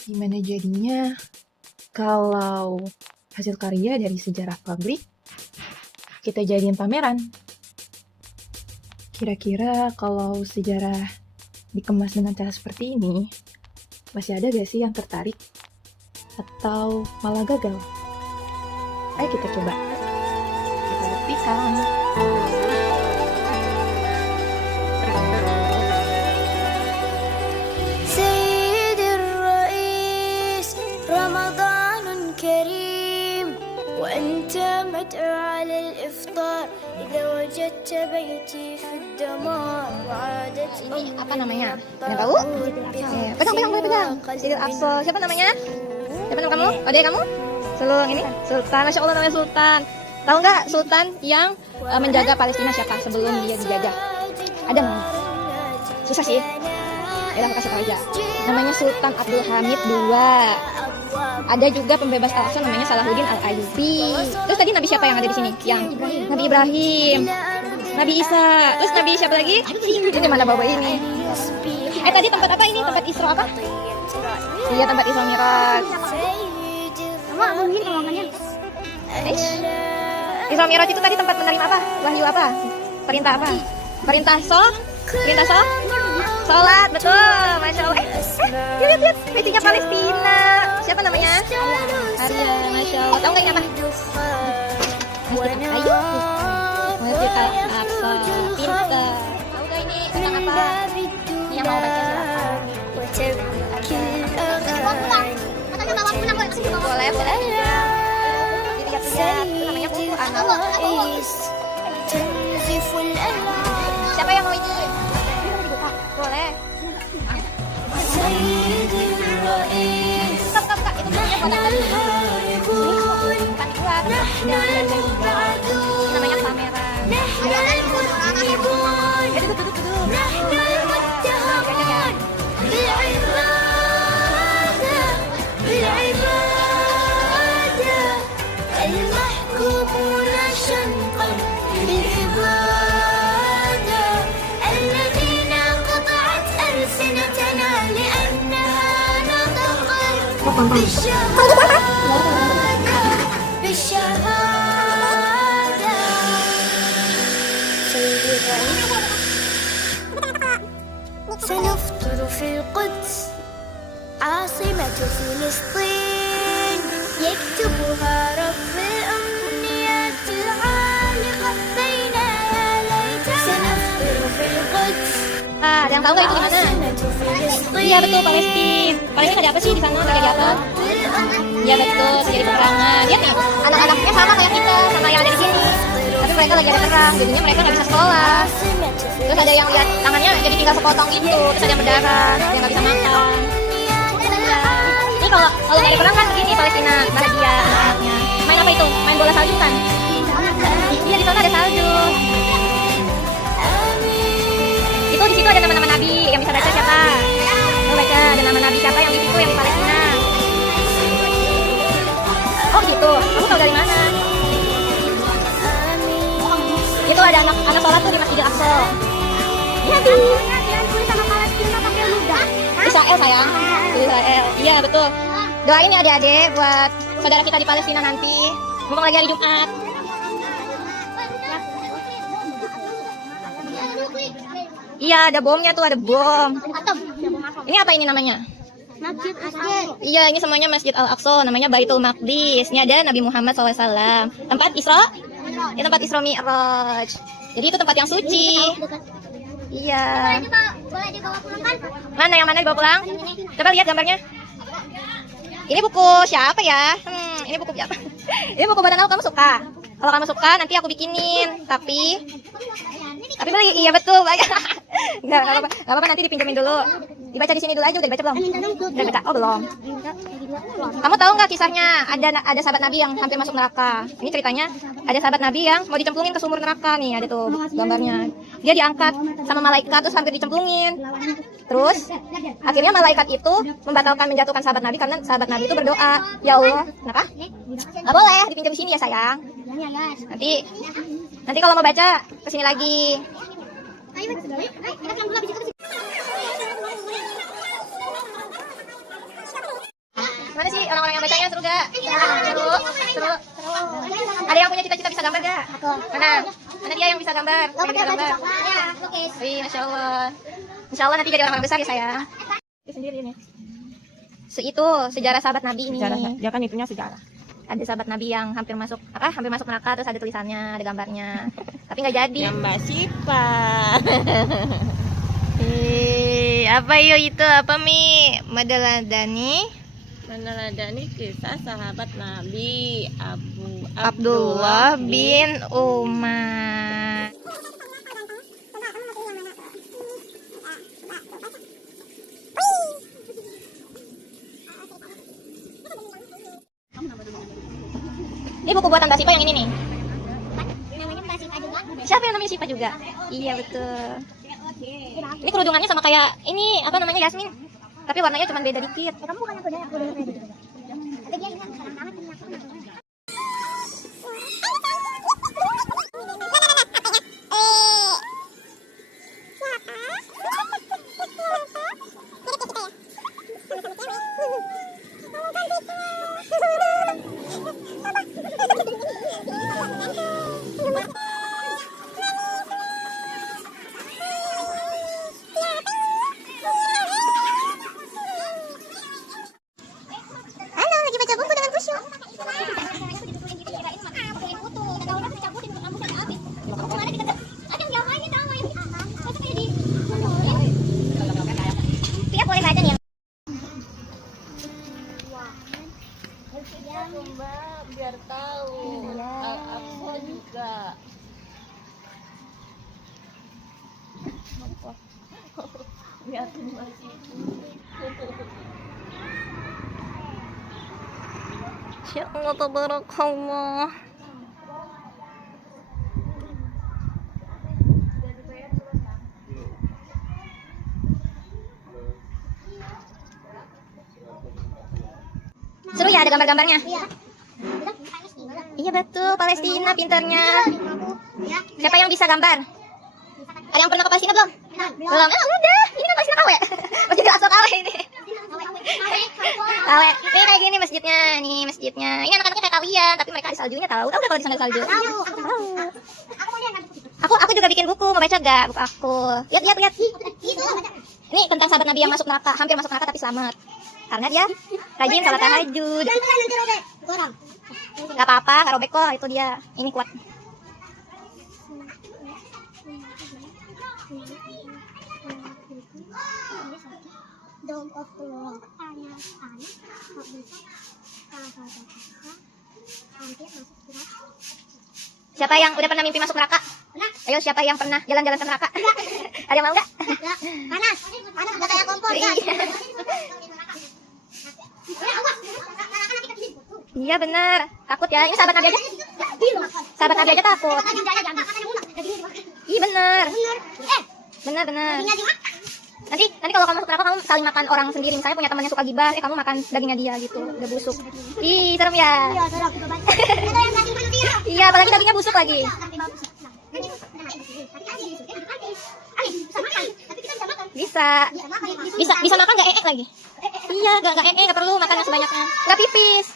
Gimana jadinya kalau hasil karya dari sejarah pabrik kita jadiin pameran? Kira-kira kalau sejarah dikemas dengan cara seperti ini, masih ada gak sih yang tertarik? Atau malah gagal? Ayo kita coba. Kita buktikan. وأنت مدعو على الإفطار إذا وجدت بيتي في الدمار وعادت. Ini apa namanya? Nggak tahu? Pegang. Masjidil Aqsa. Siapa namanya? Siapa nama kamu? Adek kamu? Sulung ini? Sultan. Masya Allah namanya Sultan. Tahu nggak Sultan yang menjaga Palestina siapa sebelum dia dijajah? Ada namanya? Susah sih. Ya aku kasih tahu aja. Namanya Sultan Abdul Hamid II. Ada juga pembebas Al-Aqsa namanya Salahuddin Al-Ayyubi. Terus tadi nabi siapa yang ada di sini? Yang Nabi Ibrahim, Nabi Isa. Terus nabi siapa lagi? Ini mana bawa ini? Tadi tempat apa ini? Tempat Isra apa? Iya, tempat Isra Mi'raj. Isra Mi'raj itu tadi tempat menerima apa? Wahyu apa? Perintah apa? Perintah sholat, betul, Masya Allah. Lihat, bajunya Palestina. Siapa namanya? Arya, Masya Allah. Tahu nggak ini apa? Masjid Al-Aqsa. Pintar. Tahu nggak ini tentang apa? Ini yang mau baca silakan. Boleh. Dilihat-lihat. Namanya buku anak. Siapa yang mau ini? Boleh. Stop. Itu namanya kotak tadi. Bukan keluar. Ini namanya pameran. سنفطر في القدس عاصمة فلسطين يكتبها رب الأمنيات العالقة بين يا ليتها سنفطر في القدس. Ada yang tahu nggak itu di mana? Iya betul, Palestina. Palestina ada apa sih di sana? Terjadi apa? Iya betul, terjadi peperangan. Lihat nih, anak-anaknya sama kayak kita, sama yang ada di sini. Tapi mereka lagi ada perang, jadinya mereka nggak bisa sekolah. Terus ada yang lihat tangannya jadi tinggal sepotong gitu. Terus ada yang berdarah, yang nggak bisa makan. Ini kalau nggak ada perang kan begini Palestina, bahagia anak-anaknya. Main apa itu? Main bola salju kan? Iya di sana ada salju. Itu di situ ada nama-nama nabi yang bisa baca siapa? Mau baca ada nama nabi siapa yang di situ yang di Palestina? Oh gitu. Kamu tahu dari mana? Itu ada anak sholat tuh di Masjidil Aqsa. Iya tuh. Israel sayang. Israel. Iya betul. Doain ya adik-adik buat saudara kita di Palestina nanti. Mumpung lagi hari Jumat. Iya, ada bomnya tuh, ada bom. Ini apa ini namanya? Masjid Al-Aqsa. Iya, ini semuanya Masjid Al-Aqsa, namanya Baitul Maqdis. Ini ada Nabi Muhammad SAW. Tempat Isra? Ini tempat Isra Mi'raj. Jadi itu tempat yang suci. Iya. Boleh dibawa pulang kan? Mana yang mana dibawa pulang? Coba lihat gambarnya. Ini buku siapa ya? Ini buku siapa? Ini buku buatan aku, kamu suka? Kalau kamu suka nanti aku bikinin. Tapi beli, iya betul banyak. Enggak apa-apa, nanti dipinjemin dulu. Dibaca di sini dulu aja, udah dibaca belum? Udah baca. Oh belum. Kamu tahu nggak kisahnya? Ada sahabat Nabi yang hampir masuk neraka. Ini ceritanya ada sahabat Nabi yang mau dicemplungin ke sumur neraka nih, ada tuh gambarnya. Dia diangkat sama malaikat terus hampir dicemplungin. Terus akhirnya malaikat itu membatalkan menjatuhkan sahabat Nabi karena sahabat Nabi itu berdoa, ya Allah, kenapa? Nggak boleh dipinjam di sini ya sayang. Nanti kalau mau baca kesini lagi. Ayo, kita pulang dulu habis itu. sayang seru gak? Seru. Ada yang punya cita-cita bisa gambar gak? Mana dia yang bisa gambar? Pengen bisa gambar? Wih, Masya Allah. Insya Allah nanti jadi orang besar ya sayang. Ini sendiri ini. Itu sejarah sahabat Nabi ini. Ya kan itunya sejarah. Ada sahabat Nabi yang hampir masuk neraka, terus ada tulisannya, ada gambarnya. Tapi nggak jadi. Yang Mbak Sipa. Apa itu? Apa Mi? Meneladani Kisah sahabat Nabi Abdullah bin Umar. Ini buku buatan Mbak Sipa yang ini nih. Siapa yang namanya Sipa juga? Iya betul. Ini kerudungannya sama kayak ini apa namanya Yasmin. Tapi warnanya cuma beda dikit. Kamu bukan yang beda gitu. Tapi dia bilang sarang banget ini aku. Mbak biar tahu. Aku juga. Biar masih. Ya Allah tabarakallah. Seru ya ada gambar-gambarnya. Iya betul, Palestina pintarnya. Siapa yang bisa gambar? Ada yang pernah ke Palestina belum? Belum. Udah. Ini kan Palestina KW. Masjid Al-Aqsa KW ini. KW. Ini kayak gini masjidnya. Nih masjidnya. Ini anak-anaknya kayak kalian, tapi mereka ada saljunya tahu. Tahu enggak kalau di sana ada salju? Aku juga bikin buku, mau baca enggak buku aku? Lihat. Ini tentang sahabat Nabi yang masuk neraka, hampir masuk neraka tapi selamat. Karena dia rajin salat tahajud. Gak apa-apa, gak robek kok, itu dia. Ini kuat. Siapa yang udah pernah mimpi masuk neraka? Ayo, siapa yang pernah jalan-jalan ke neraka? Ada yang mau gak? Panas udah kayak kompor kan? Iya benar, takut ya. Ini sahabat Nabi aja. Sahabat Nabi aja takut. Iya benar. Benar. Nanti kalau kamu masuk neraka kamu saling makan orang sendiri. Misalnya punya teman yang suka gibah, kamu makan dagingnya dia gitu, udah busuk. Ih, serem ya. Iya, apalagi dagingnya busuk lagi. Bisa makan nggak lagi? Iya, nggak perlu makan yang sebanyaknya. Nggak pipis.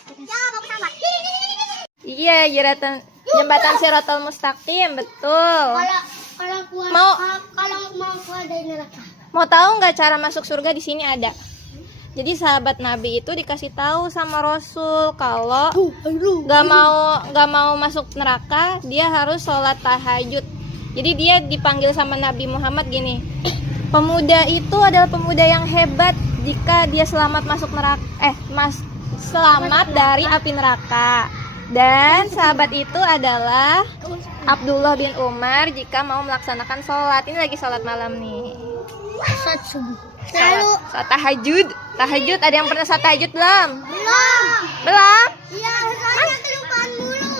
Iya, jembatan Shiratal Mustaqim, betul. Kalau mau keluar dari neraka. Mau tahu nggak cara masuk surga? Di sini ada. Jadi sahabat Nabi itu dikasih tahu sama Rasul kalau nggak mau masuk neraka, dia harus sholat tahajud. Jadi dia dipanggil sama Nabi Muhammad gini, pemuda itu adalah pemuda yang hebat jika dia selamat masuk neraka, selamat dari api neraka. Dan sahabat itu adalah Abdullah bin Umar jika mau melaksanakan sholat. Ini lagi sholat malam nih. Sholat tahajud. Tahajud, ada yang pernah sholat tahajud belum? Belum? Iya, soalnya kelupaan mulu.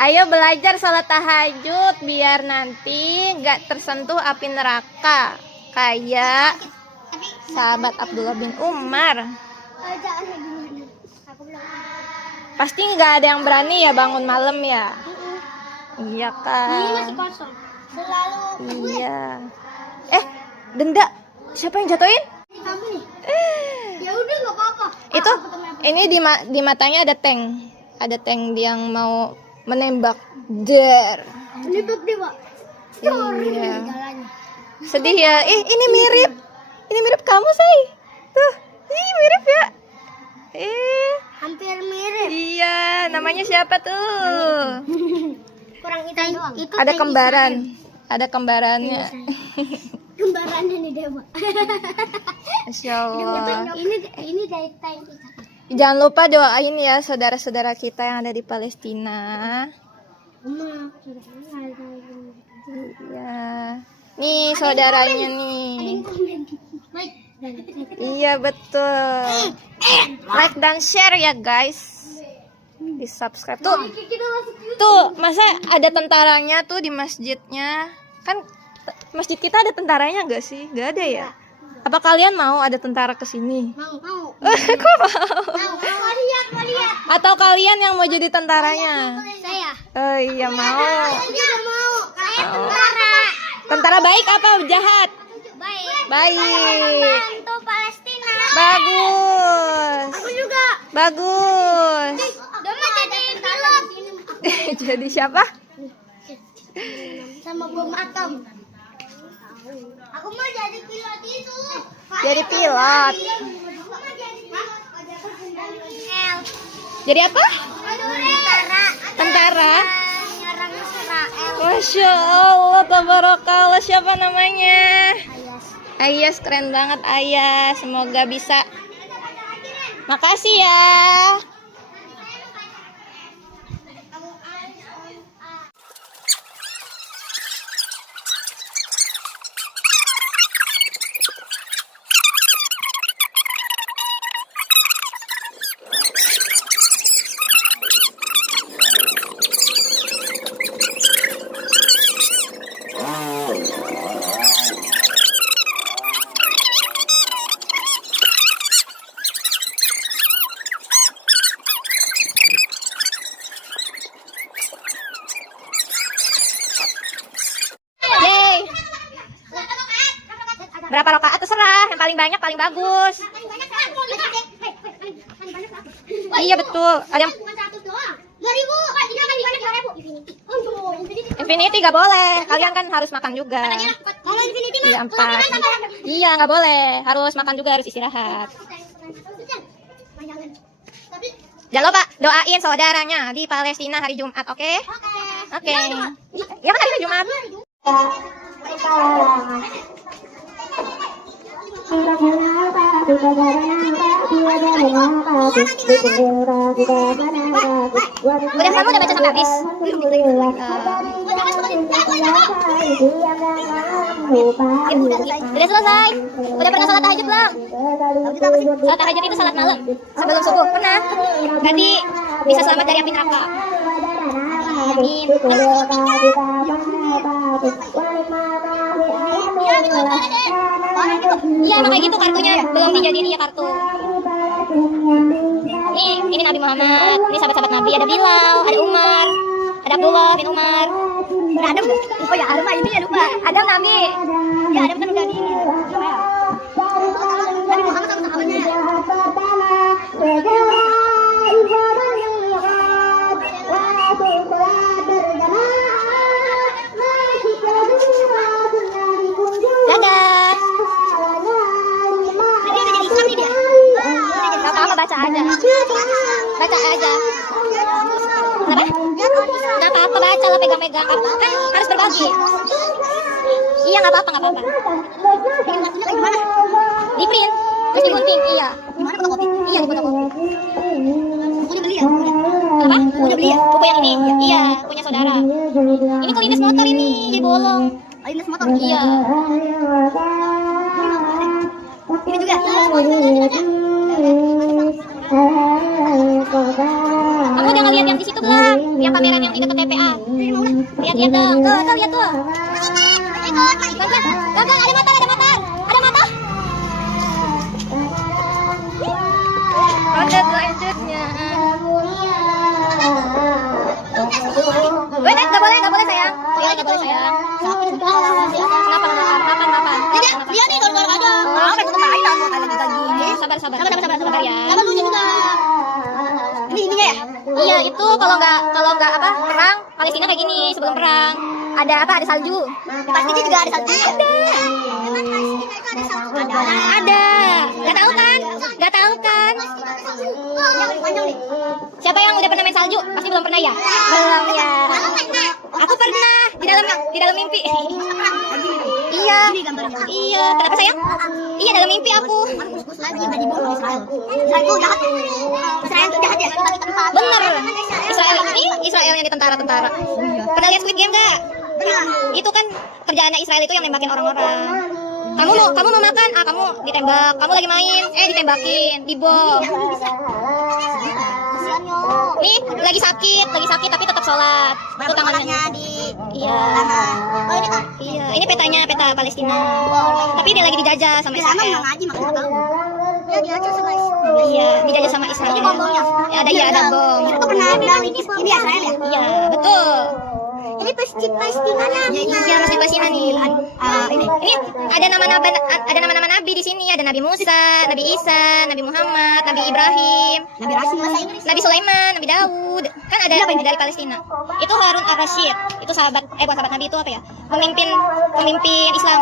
Ayo belajar sholat tahajud biar nanti nggak tersentuh api neraka kayak sahabat Abdullah bin Umar. Pasti nggak ada yang berani ya bangun malam ya. Iya kan. Ini masih kosong. Selalu. Iya. Denda. Siapa yang jatuhin? Kamu nih. Ya udah nggak apa-apa. Itu ini di matanya ada tank. Ada tank yang mau menembak. Der. Menembak dia, Pak. Iya. Sedih ya. Ini mirip. Ini mirip kamu, say. Tuh. Ih, mirip ya. Hampir mirip. Iya, namanya siapa tuh? Kurang itu doang. Itu Ada kembaran. Ada kembarannya. Kembarannya nih Dewa. Masya Allah. Ini dari tank kita. Jangan lupa doain ya saudara-saudara kita yang ada di Palestina. Iya. Nih saudaranya nih. Iya betul. Like dan share ya guys. Di subscribe tuh. Tuh masa ada tentaranya tuh di masjidnya? Kan masjid kita ada tentaranya nggak sih? Nggak ada ya? Apa kalian mau ada tentara kesini? Mau. Kok mau? Mau lihat. Atau kalian yang mau jadi tentaranya? Saya. Oh iya mau. Saya juga mau. Saya tentara. Tentara baik apa jahat? Baik. Baik. Bantu Palestina. Bagus. Aku juga. Bagus. Doma jadi pilot. Jadi siapa? Sama bom atom. Aku mau jadi pilot itu. Jadi pilot. Aku mau jadi pilot. Jadi apa? Tentara. Tentara. Nyerang Israel. Masya Allah, tabarakallah. Siapa namanya? Ayas, keren banget Ayas. Semoga bisa. Makasih ya. Yeay. Berapa rakaat terserah, yang paling banyak paling bagus. Iya betul. Ada yang Infinity gak boleh. Kalian kan harus makan juga. Iya 4. Iya nggak boleh. Harus makan juga, harus istirahat. Jangan lupa doain saudaranya di Palestina hari Jumat, oke? Oke. Ya kan hari Jumat. Udah kamu udah baca sampai habis? Udah selesai. Udah pernah salat tahajud belum? Salat tahajud itu salat malam sebelum subuh. Pernah? Berarti bisa selamat dari api neraka. Amin. Iya emang kayak gitu kartunya, belum dijadiin ya kartu. Ini Nabi Muhammad, ini sahabat-sahabat Nabi, ada Bilal, ada Umar, ada Abdullah bin Umar. Ada Adam nggak? Oh ya Adam ini ya lupa. Adam Nabi. Ya Adam kan udah di ini. Nabi Muhammad sama sahabatnya. Dadah. Dia udah jadi Islam nih dia. Gak apa-apa baca aja. Baca aja. Kenapa? Gak apa-apa baca lah pegang-pegang. Kan harus berbagi. Iya gak apa-apa gak apa-apa. Bikin kartunya kayak gimana? Di print terus digunting. Iya. Gimana fotokopi? Iya di fotokopi. Udah beli ya? Apa? Udah beli ya? Buku yang ini? Iya punya saudara. Ini kelindes motor ini jadi bolong. Kelindes motor? Iya. Ini juga. Kamu udah ngeliat yang di situ belum? Yang kamera yang di dekat TPA. Lihat-lihat dong. Tuh, lihat tuh. Gagal, ada motor, ada motor. Ada motor. Ada selanjutnya. Wait, nggak boleh sayang. Iya, nggak boleh sayang. Kenapa? Dia nih kalau ada. Oh, kayak tutup aja. Israel itu kalau nggak apa perang Palestina kayak gini sebelum perang. Ada apa? Ada salju. Di Palestina juga ada salju. Ada. Nggak tahu kan? Nggak tahu kan? Siapa yang udah pernah main salju? Pasti belum pernah ya? Belum ya. Aku pernah di dalam mimpi. Iya. Iya. Kenapa sayang? Iya dalam mimpi aku. Lagi udah dibunuh Israel. Israel itu jahat. Israel itu jahat ya. Bener. Israel yang di tentara-tentara. Pernah lihat Squid Game nggak? Itu kan kerjaannya Israel itu yang nembakin orang-orang. Kamu mau makan? Ah, kamu ditembak. Kamu lagi main? Ditembakin, dibom. Nih, lagi sakit tapi tetap sholat. Itu tangannya di iya. Oh ini kan? Iya, ini peta Palestina. Tapi dia lagi dijajah sama Sama Israel. ngaji makanya tahu. Ya dijajah sama Iya, dijajah sama Israel. Ini bomnya. Ada bom. Itu pernah bilang ini Israel ya? Iya, betul. Ini Palestina Iya, masih Palestina nih. Ini ada nama-nama nabi di sini. Ada Nabi Musa, Nabi Isa, Nabi Muhammad, Nabi Ibrahim, Nabi Rasul bahasa Inggris. Nabi Sulaiman, Nabi Daud. Kan ada dari Palestina. Itu Harun ar-Rasyid. Itu bukan sahabat Nabi, itu apa ya? Pemimpin Islam.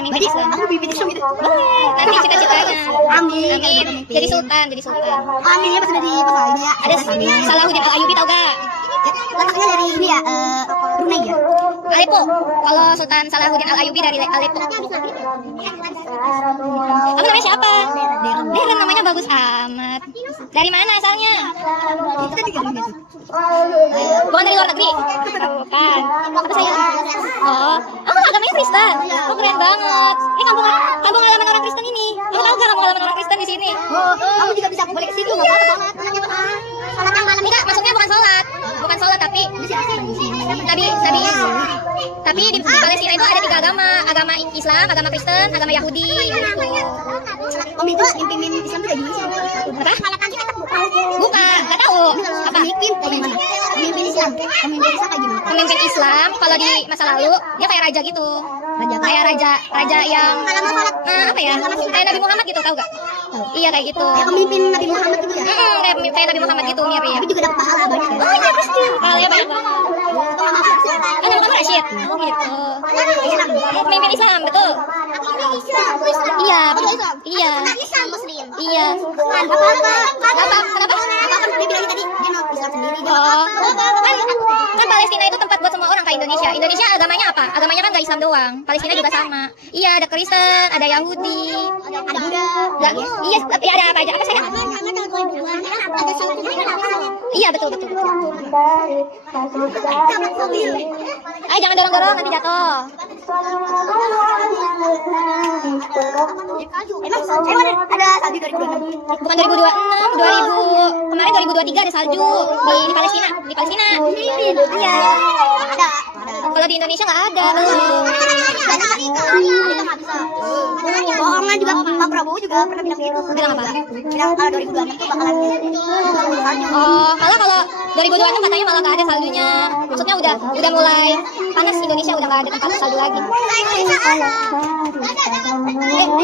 Pemimpin Islam. Aku bibit Islam gitu. Boleh. Nanti cita-citanya. Amin. Jadi sultan. Amin ya pas di pasal ini ya. Ada Salahuddin Al-Ayyubi, tau gak? Letaknya dari ini ya, Brunei ya. Aleppo. Kalau Sultan Salahuddin Al-Ayyubi dari Aleppo. Kamu namanya siapa? Deren, namanya bagus amat. Dari mana asalnya? Bukan dari luar negeri? Bukan. Apa saya? Oh, agamanya Kristen. Oh, keren banget. Ini kampung halaman orang Kristen ini. Kamu tahu gak kampung halaman orang Kristen di sini? Kamu juga bisa balik ke situ nggak apa-apa sholat. Sholat yang malam. Enggak, maksudnya bukan sholat tapi tapi di Palestina itu ada 3 agama Islam, agama Kristen, agama Yahudi. Pemimpin Islam itu kayak gimana sih? Apa? Bukan, nggak tahu. Apa? Pemimpin Islam kayak gimana? Pemimpin Islam kalau di masa lalu dia kayak raja gitu. Kayak raja yang apa ya? Kayak Nabi Muhammad gitu, tahu gak? Iya kayak gitu. Kayak pemimpin Nabi Muhammad gitu ya? Kayak Nabi Muhammad gitu mirip. Tapi juga dapat pahala banyak ya? Oh iya pasti. Pahalanya banyak banget. Kan nama kamu Rashid. Oh gitu. Pemimpin Islam, betul. Iya. Iya. Islam Muslim. Iya. Kenapa? Dia bilang tadi dia mau Islam sendiri. Oh, kan Palestina itu tempat buat semua orang kayak Indonesia. Indonesia agamanya apa? Agamanya kan gak Islam doang. Palestina juga sama. Iya, ada Kristen, ada Yahudi, Ada Buddha. Iya, tapi ada apa aja? Apa sayang? Ada salat Iya, betul. Ayo jangan dorong-dorong nanti jatuh. Emang ada salju 2026? Bukan 2026, kemarin 2023 ada salju di Palestina. Iya. Ada. Kalau di Indonesia nggak ada. Bohongan juga Pak Prabowo juga pernah bilang gitu. Bilang apa? Bilang kalau 2026 tuh bakalan salju. Oh, malah kalau 2026 katanya malah nggak ada saljunya. Maksudnya udah mulai panas Indonesia, udah nggak ada tempat salju lagi.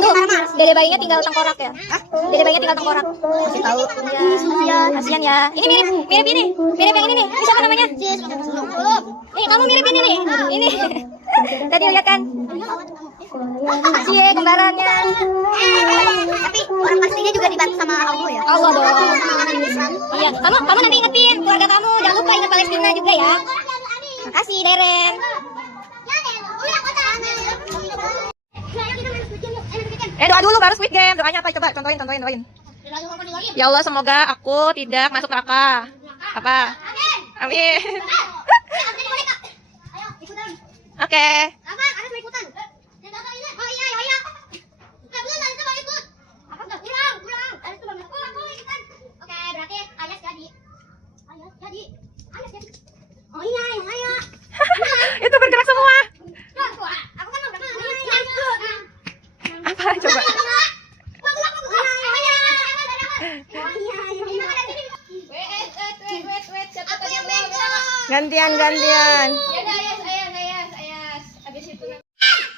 Tuh, dede bayinya tinggal tengkorak ya? Dede bayinya tinggal tengkorak. Kasih tahu. Iya, kasihan ya. Ini mirip yang ini nih. Ini siapa namanya? Nih, kamu mirip ini nih. Ini. Tadi lihat kan? Cie, kembarannya. Tapi orang pastinya juga dibantu sama Allah ya. Allah dong. Iya, kamu nanti ingetin keluarga kamu. Jangan lupa ingat Palestina juga ya. Makasih, Deren. Doa dulu baru Squid Game. Doanya apa? Coba contohin. Ya Allah, semoga aku tidak masuk neraka. Apa? Amin. Oke. Itu bergerak semua. Apa coba? Gantian.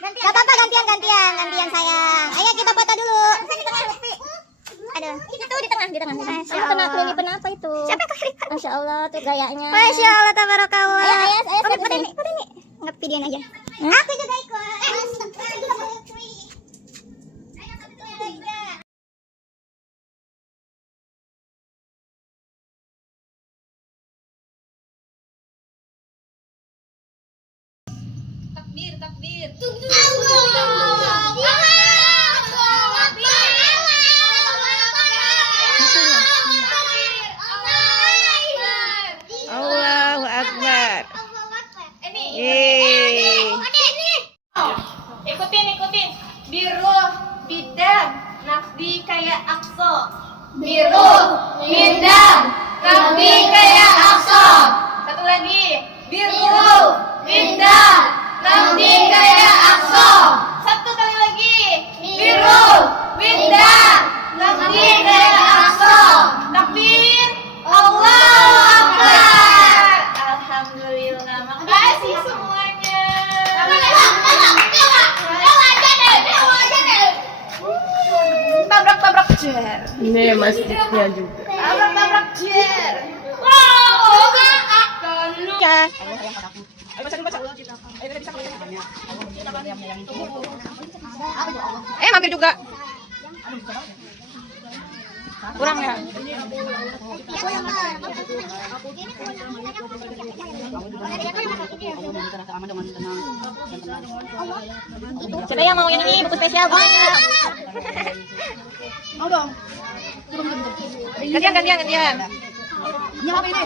Gak apa-apa gantian sayang. Ayo kita foto dulu. Aduh, Itu di tengah. Kenapa itu? siapa yang kekirikan? Masya Allah tuh gayanya. Masya Allah, tabarakallah. Ayo, nggak videoin aja. Aku juga ikut. Takbir, takbir. Allahu Akbar. Yeay. Ikutin, ikutin. Biru, bidang, nakdi kayak akso. Biru, bidang, nakdi kayak akso. Satu lagi. Biru, bidang, nakdi kayak akso. Satu kali lagi. Biru, bidang, nakdi kayak akso. Takbir. Allahu Akbar. Alhamdulillah. Makasih semuanya. Tabrak-tabrak jer. Ini masjidnya juga. Tabrak-tabrak jer. Mampir juga. Kurang ya? Siapa yang mau yang ini buku spesial? Mau dong. Gantian. Ini apa ini?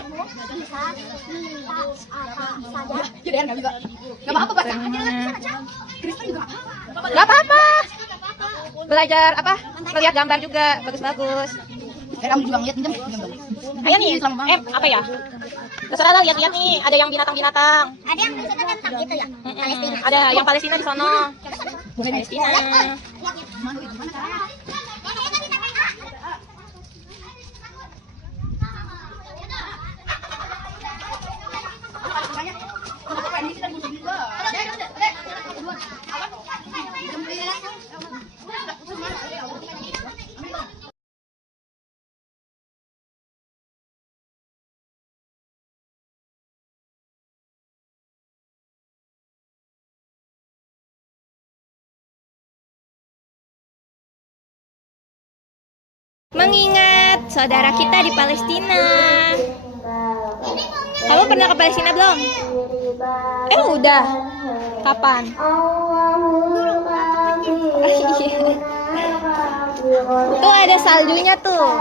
Jadi nggak bisa. Nggak apa-apa baca. Kristen juga Gak apa-apa. Belajar apa? Melihat gambar juga bagus-bagus. kamu juga ngeliat nih. Ayo nih, apa ya? Terserah lah, lihat-lihat nih. Ada yang binatang-binatang. Ada yang tentang gitu ya. Palestina. Ada yang Palestina di sana. Palestina. Mengingat saudara kita di Palestina. Kamu pernah ke Palestina belum? Udah. Kapan? Tuh ada saljunya tuh.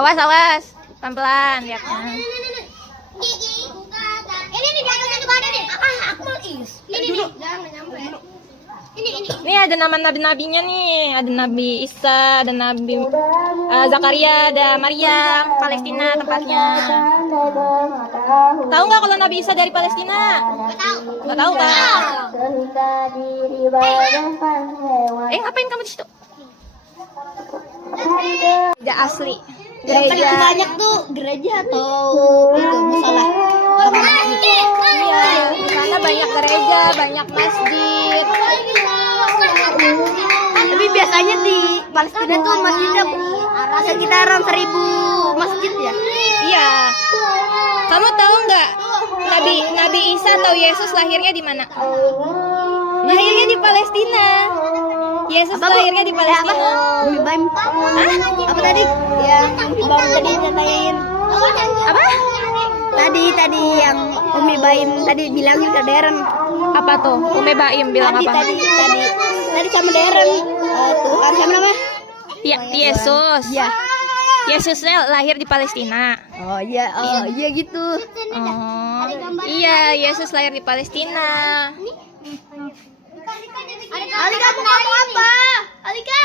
Terus awas, pelan-pelan lihatnya. Ini nih di atas ada nih. Aku mau is. Ini nih. Jangan nyampe. Ini. Ini ada nama nabi-nabinya nih. Ada Nabi Isa, ada Nabi Zakaria, ada Maryam. Palestina tempatnya. Tahu nggak kalau Nabi Isa dari Palestina? Nggak tahu kan? Ngapain kamu di situ? Tidak asli. Gereja. Banyak tuh gereja atau itu musola. Iya, di sana banyak gereja, banyak masjid. Tapi biasanya di Palestina tuh masjidnya sekitaran 1000 masjid ya. Iya. Kamu tahu nggak Nabi Isa atau Yesus lahirnya di mana? Lahirnya di Palestina. Yesus lahirnya di Palestina. Umi Baim. Apa tadi? Yang baru tadi nyatain. Apa? Tadi yang Umi Baim tadi bilang ke Deren. Apa tuh? Ume Baim bilang apa? Tadi sama Deren. Tuhan siapa nama? Yesus. Ya. Yesusnya lahir di Palestina. Oh iya gitu. Oh, iya, Yesus lahir di Palestina. Alika mau ngomong apa? Alika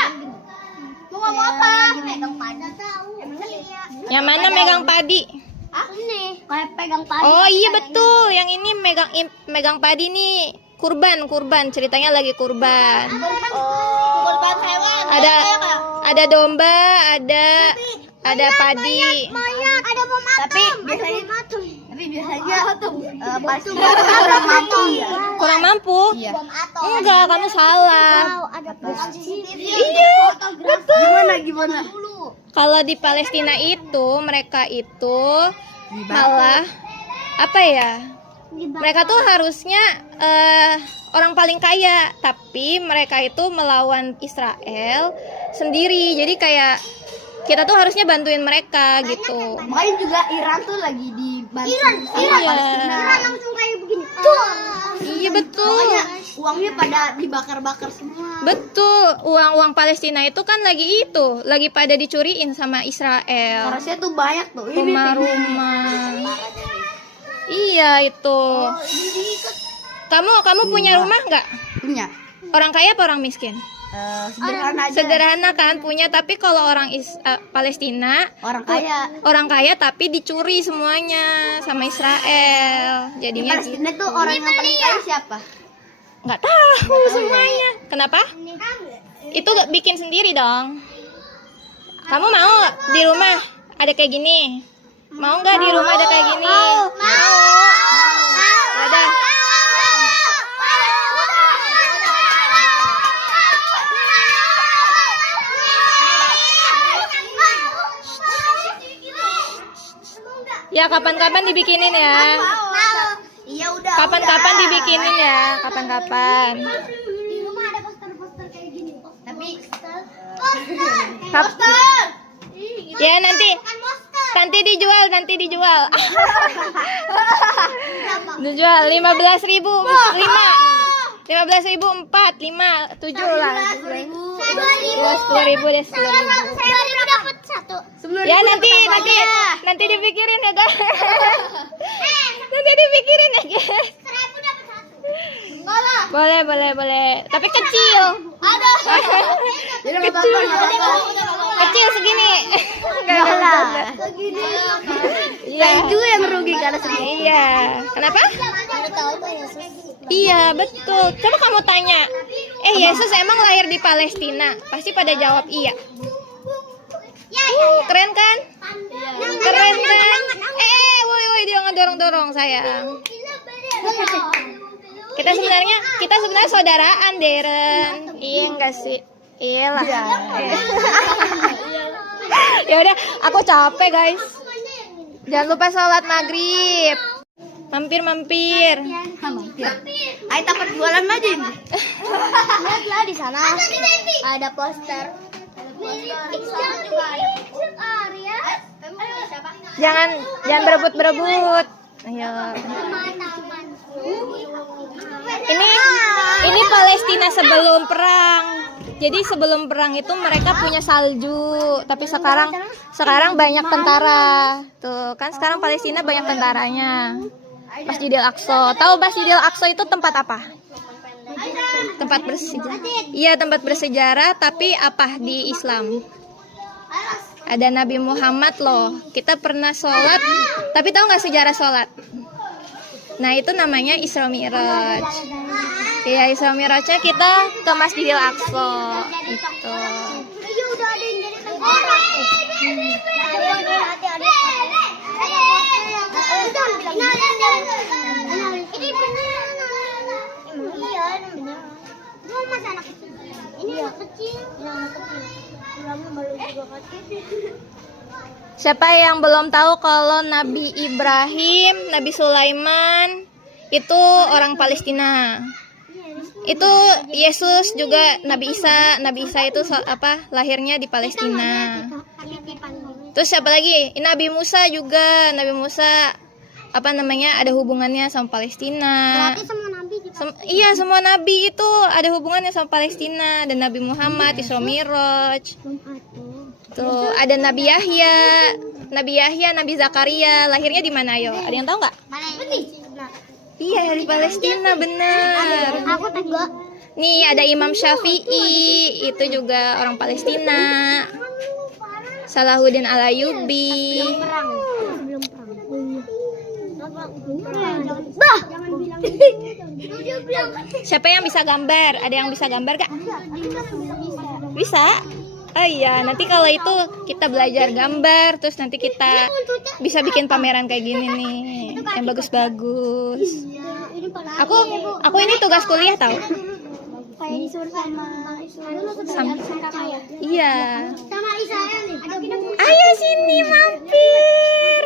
mau ngomong apa? Megang padi. Yang mana megang padi? Ini kayak pegang padi. Oh iya betul, yang ini megang padi nih. Kurban, ceritanya lagi kurban. Pukul Ada domba, ada padi. Ada pematung. Tapi biasanya Palestina kurang mampu ya. Kurang mampu? Iya. Enggak, kamu salah. Ada CCTV. Iya, betul. Gimana? Kalau di Palestina itu mereka itu malah apa ya? Mereka tuh harusnya orang paling kaya, tapi mereka itu melawan Israel sendiri. Jadi kayak kita tuh harusnya bantuin mereka gitu. Makanya juga Iran tuh lagi dibantu sama Iya. Palestina. Langsung kayak begini. Tuh. Iya betul. Makanya uangnya pada dibakar-bakar semua. Betul, uang-uang Palestina itu kan lagi pada dicuriin sama Israel. Harusnya tuh banyak tuh. Ini Rumah-rumah. Iya itu. Kamu punya rumah nggak? punya. Orang kaya apa orang miskin? Sederhana aja. Sederhana kan punya, tapi kalau orang Palestina Orang kaya. tapi dicuri semuanya sama Israel. Jadinya Palestina tuh orang yang paling kaya siapa? nggak tahu semuanya. Kenapa? Itu bikin sendiri dong. Kamu mau di rumah ada kayak gini? Mau nggak di rumah ada kayak gini? Mau. Udah. Ya kapan-kapan dibikinin ya. Iya udah. Kapan-kapan dibikinin ya. Kapan-kapan. Di rumah ada poster-poster kayak gini. Tapi Poster. Ya nanti dijual dijual 15.000 5 15.000 4 5 7 lah 10.000 deh 10.000. Saya dapat satu. Ya nanti dipikirin ya guys. Nanti dipikirin ya guys. 1.000 dapat satu. Boleh tapi kecil. Ada. jadi nggak apa-apa. Kecil segini. Enggak lah. Segini. Iya. Saya juga yang merugi karena segini. Iya. Kenapa? Ada tahu tuh Yesus. Iya betul. Coba kamu tanya. Yesus emang lahir di Palestina? Pasti pada jawab iya. Keren kan? Keren kan? Woi dia ngedorong-dorong sayang. Kita sebenarnya saudaraan, Deren. Iya enggak sih? Iyalah. Ya udah, aku capek guys. Jangan lupa sholat maghrib. Mampir. Ayo dapat jualan aja ini. Lihatlah di sana. Ada poster. Jangan berebut. Ayo. Ini Palestina sebelum perang. Jadi sebelum perang itu mereka punya salju, tapi sekarang banyak tentara. Tuh, kan sekarang Palestina banyak tentaranya. Masjidil Aqsa. Tahu Masjidil Aqsa itu tempat apa? Tempat bersejarah. Iya, tempat bersejarah, tapi apa di Islam? Ada Nabi Muhammad loh. Kita pernah sholat, tapi tahu nggak sejarah sholat? Nah itu namanya Isra Mi'raj. Ya Isra Mi'rajnya kita ke Masjidil Aqsa. Itu. Udah ada yang jadi tentara. Ini beneran. Iya, beneran. Gua masih anak kecil. Ini anak kecil. Ulangnya baru juga kecil. Siapa yang belum tahu kalau Nabi Ibrahim, Nabi Sulaiman itu orang Palestina. Itu Yesus juga Nabi Isa itu lahirnya di Palestina. Terus siapa lagi? Nabi Musa juga, ada hubungannya sama Palestina. Berarti semua nabi Iya, semua nabi itu ada hubungannya sama Palestina. Dan Nabi Muhammad, Isra Mi'raj. Tuh, ada Nabi Yahya, Nabi Zakaria, lahirnya di mana ayo? Ada yang tahu nggak? Iya, di Palestina, bener. Aku tegak. Nih, ada Imam Syafi'i, itu juga orang Palestina. Salahuddin Al-Ayyubi. Belum perang. Bah. Siapa yang bisa gambar? Ada yang bisa gambar gak? Bisa? Oh iya, nanti kalau itu kita belajar gambar, terus nanti kita bisa bikin pameran kayak gini nih, yang bagus-bagus. Aku ini tugas kuliah tau. Kayak disuruh sama kakak ya. Iya. Sama Isaya nih. Ayo sini mampir.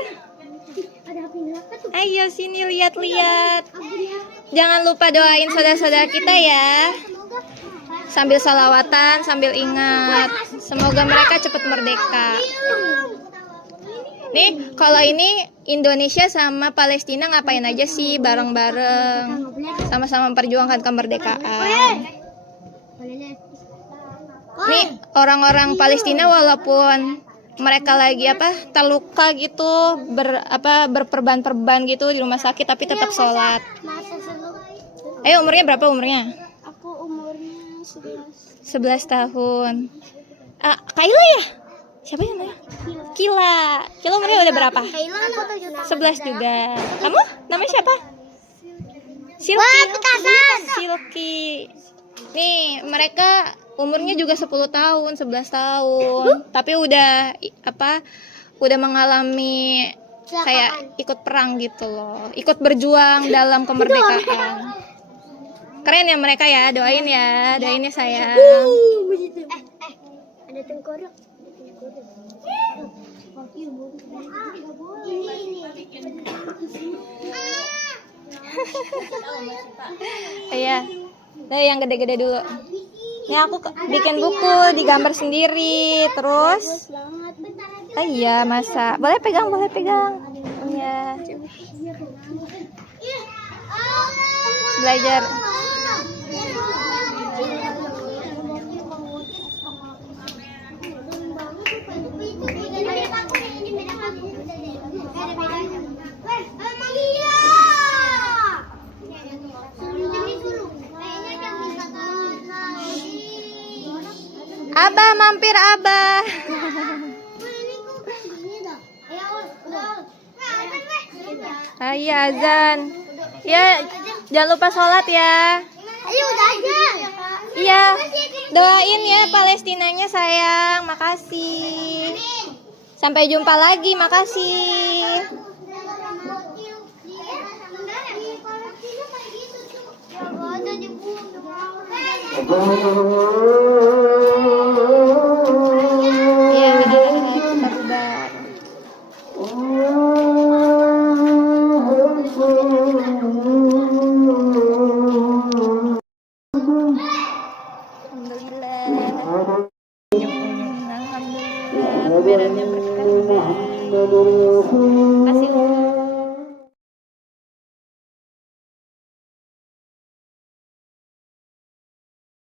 Ada api neraka tuh. Ayo sini lihat-lihat. Jangan lupa doain saudara-saudara kita ya. Sambil salawatan, sambil ingat. Semoga mereka cepat merdeka. Nih, kalau ini Indonesia sama Palestina ngapain aja sih bareng-bareng? Sama-sama memperjuangkan kemerdekaan. Nih, orang-orang Palestina walaupun mereka lagi terluka gitu, berperban-perban gitu di rumah sakit, tapi tetap sholat. Masa selalu. Ayo, umurnya berapa umurnya? Aku umurnya 11 tahun. Kaila ya? Siapa yang namanya? Kila. Kila umurnya udah berapa? Kayla aku 11 juga. Kamu? Namanya siapa? Silky. Silky. Nih, mereka umurnya juga 10 tahun, 11 tahun. Tapi udah udah mengalami kayak ikut perang gitu loh. Ikut berjuang dalam kemerdekaan. Keren ya mereka ya, doain ya sayang. ada tengkorak. Iya. Dari yang gede-gede dulu. Ini aku bikin buku, digambar sendiri, terus. Oh iya, masa. Boleh pegang. Iya. Belajar. Abah, mampir Abah. Ayo azan. Ya, jangan lupa sholat ya. Ayo udah aja. Iya, doain ya Palestinanya sayang. Makasih. Sampai jumpa lagi, makasih. Ya, sabar. Alhamdulillah. Alhamdulillah, pamerannya berkah. Kasih